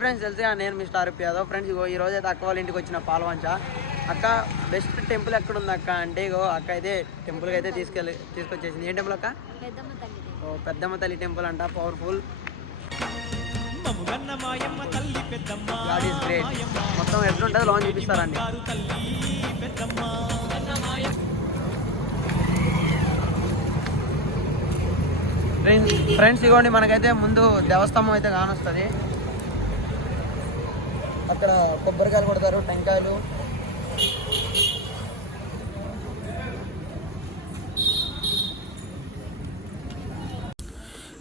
Friends తెలిసిగా నేను మీ star Yadav. Friends ఈ రోజు అయితే అక్క వాళ్ళ ఇంటికి వచ్చిన పాల్వంచ. అక్క బెస్ట్ టెంపుల్ ఎక్కడ ఉంది అక్క అంటే అక్క అయితే టెంపుల్కి అయితే తీసుకొచ్చేసింది. ఏం టెంపుల్ అక్క? పెద్దమ్మ తల్లి టెంపుల్ అంట, పవర్ఫుల్. God is great. మొత్తం ఎట్లుంటుంది లోన్ చూపిస్తారండి. ఫ్రెండ్స్ ఇవ్వండి, మనకైతే ముందు దేవస్థానం అయితే కానొస్తుంది. అక్కడ కొబ్బరికాయలు కొడతారు, టెంకాయలు.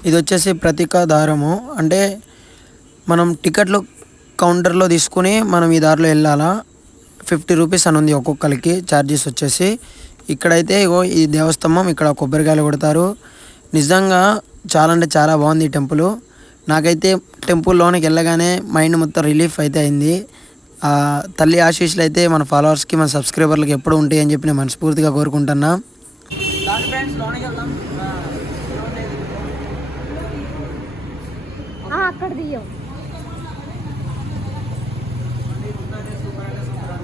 ఇది వచ్చేసి ప్రతీక దారము. అంటే మనం టికెట్లు కౌంటర్లో తీసుకుని మనం ఈ దారిలో వెళ్ళాలా. 50 రూపీస్ అని ఉంది ఒక్కొక్కరికి ఛార్జెస్ వచ్చేసి. ఇక్కడైతే ఈ దేవస్థానం, ఇక్కడ కొబ్బరికాయలు కొడతారు. నిజంగా చాలా అంటే చాలా బాగుంది ఈ టెంపుల్. నాకైతే టెంపుల్లోనికి వెళ్ళగానే మైండ్ మొత్తం రిలీఫ్ అయితే అయింది. తల్లి ఆశీస్సులు అయితే మన ఫాలోవర్స్కి, మన సబ్స్క్రైబర్లకి ఎప్పుడు ఉంటాయి అని చెప్పి నేను మనస్ఫూర్తిగా కోరుకుంటున్నా. అక్కడ దియ్యం.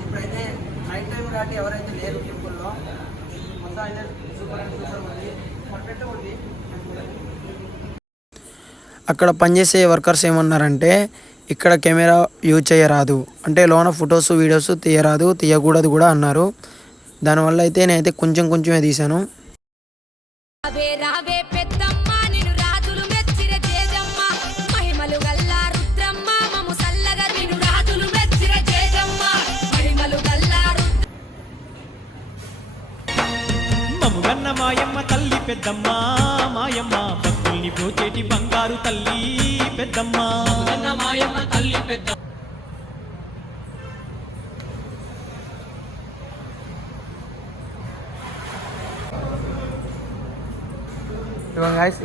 ఇప్పుడైతే నైట్ టైం కాబట్టి ఎవరైతే లేరు టెంపుల్లో మొత్తం అయితే సూపర్ ఉంది. పర్ఫెక్ట్గా ఉంది. అక్కడ పనిచేసే వర్కర్స్ ఏమన్నారంటే ఇక్కడ కెమెరా యూజ్ చేయరాదు, అంటే లోన ఫొటోస్ వీడియోస్ తీయరాదు, తీయకూడదు కూడా అన్నారు. దానివల్ల అయితే నేనైతే కొంచెమే తీశాను. మాయమ్మ తల్లి పెద్దమ్మ, మాయమ్మ భక్తుల్ని ప్రోచేటి బంగారు తల్లి పెద్దమ్మ, మాయమ్మ తల్లి పెద్ద.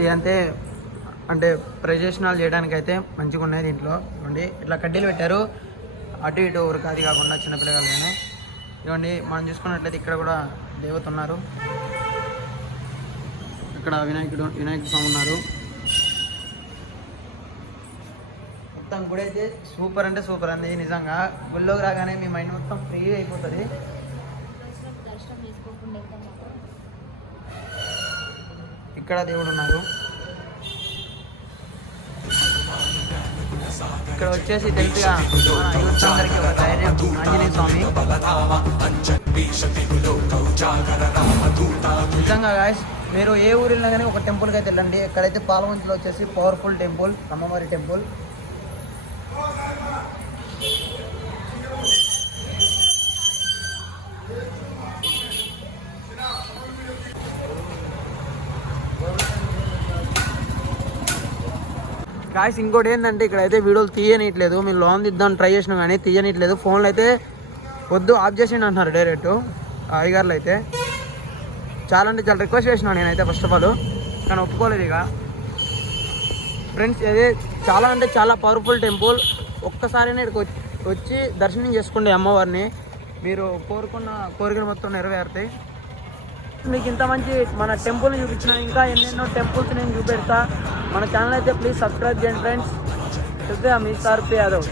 ఇదంతే అంటే ప్రజెషనాలు చేయడానికి అయితే మంచిగా ఉన్నాయి. దీంట్లో ఇవ్వండి ఇట్లా కడ్డీలు పెట్టారు, అటు ఇటు ఊరికి అది కాకుండా చిన్నపిల్లగాలు. కానీ ఇవ్వండి మనం చూసుకున్నట్లయితే ఇక్కడ కూడా దేవత ఉన్నారు. ఇక్కడ వినాయక స్వామి ఉన్నారు. మొత్తం గుడి అయితే సూపర్ అంటే సూపర్ అండి. నిజంగా గుళ్ళోకి రాగానే మీ మైండ్ మొత్తం ఫ్రీ అయిపోతుంది. ఇక్కడ దేవుడు ఉన్నారు. ఇక్కడ వచ్చేసి తెలుసుగా యూత్ అందరికీ ఒక ధైర్యం ఆంజనేయ స్వామి. నిజంగా గాయస్ మీరు ఏ ఊరు వెళ్ళినా కానీ ఒక టెంపుల్కి అయితే వెళ్ళండి. ఇక్కడైతే పాలవంచలో వచ్చేసి పవర్ఫుల్ టెంపుల్, అమ్మవారి టెంపుల్. గాయస్ ఇంకోటి ఏంటంటే ఇక్కడైతే వీడియోలు తీయనిట్లేదు. మేము లోన్ తీద్దాం ట్రై చేసినాం కానీ తీయనిట్లేదు. ఫోన్లు అయితే వద్దు ఆఫ్ చేసిండి అంటున్నారు డైరెక్ట్ అయ్యగారులు అయితే. చాలా అంటే చాలా రిక్వెస్ట్ చేసినాను నేనైతే ఫస్ట్ ఆఫ్ ఆల్, కానీ ఒప్పుకోలేదు. ఇక ఫ్రెండ్స్ అదే చాలా అంటే చాలా పవర్ఫుల్ టెంపుల్. ఒక్కసారైనా ఇక్కడికి వచ్చి దర్శనం చేసుకోండి అమ్మవారిని. మీరు కోరుకున్న కోరికలు మొత్తం నెరవేరుతాయి. మీకు ఇంత మంచి మన టెంపుల్ని చూపించిన ఇంకా ఎన్నెన్నో టెంపుల్స్ నేను చూపెడతా. మన ఛానల్ అయితే ప్లీజ్ సబ్స్క్రైబ్ చేయండి ఫ్రెండ్స్. మీ స్టార్ యాదవ్.